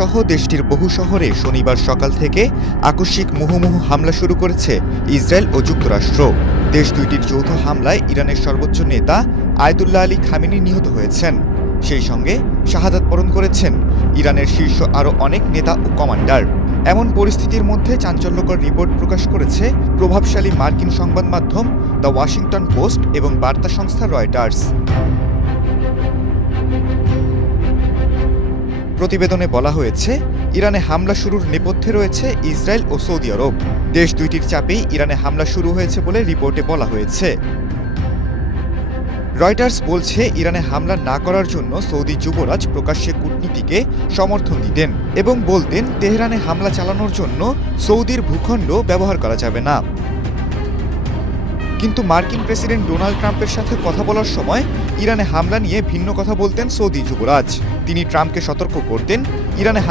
সহ দেশটির বহু শহরে শনিবার সকাল থেকে আকস্মিক মুহুর্মুহু হামলা শুরু করেছে ইসরায়েল ও যুক্তরাষ্ট্র। দেশ দুইটির যৌথ হামলায় ইরানের সর্বোচ্চ নেতা আয়াতুল্লাহ আলী খামেনি নিহত হয়েছেন। সেই সঙ্গে শাহাদাত বরণ করেছেন ইরানের শীর্ষ আরও অনেক নেতা ও কমান্ডার। এমন পরিস্থিতির মধ্যে চাঞ্চল্যকর রিপোর্ট প্রকাশ করেছে প্রভাবশালী মার্কিন সংবাদ মাধ্যম দ্য ওয়াশিংটন পোস্ট এবং বার্তা সংস্থা রয়টার্স। প্রতিবেদনে বলা হয়েছে, ইরানে হামলা শুরুর নেপথ্যে রয়েছে ইসরায়েল ও সৌদি আরব। দেশ দুইটির চাপেই ইরানে হামলা শুরু হয়েছে বলে রিপোর্টে বলা হয়েছে। রয়টার্স বলছে, ইরানে হামলা না করার জন্য সৌদি যুবরাজ প্রকাশ্যে কূটনীতিকে সমর্থন দিতেন এবং বলতেন তেহরানে হামলা চালানোর জন্য সৌদির ভূখণ্ড ব্যবহার করা যাবে না। কিন্তু মার্কিন প্রেসিডেন্ট ডোনাল্ড ট্রাম্পের সাথে কথা বলার সময় ইরানে হামলা নিয়ে ভিন্ন কথা বলতেন সৌদি যুবরাজ। তিনি ট্রাম্পকে সতর্ক করতেন ইরানে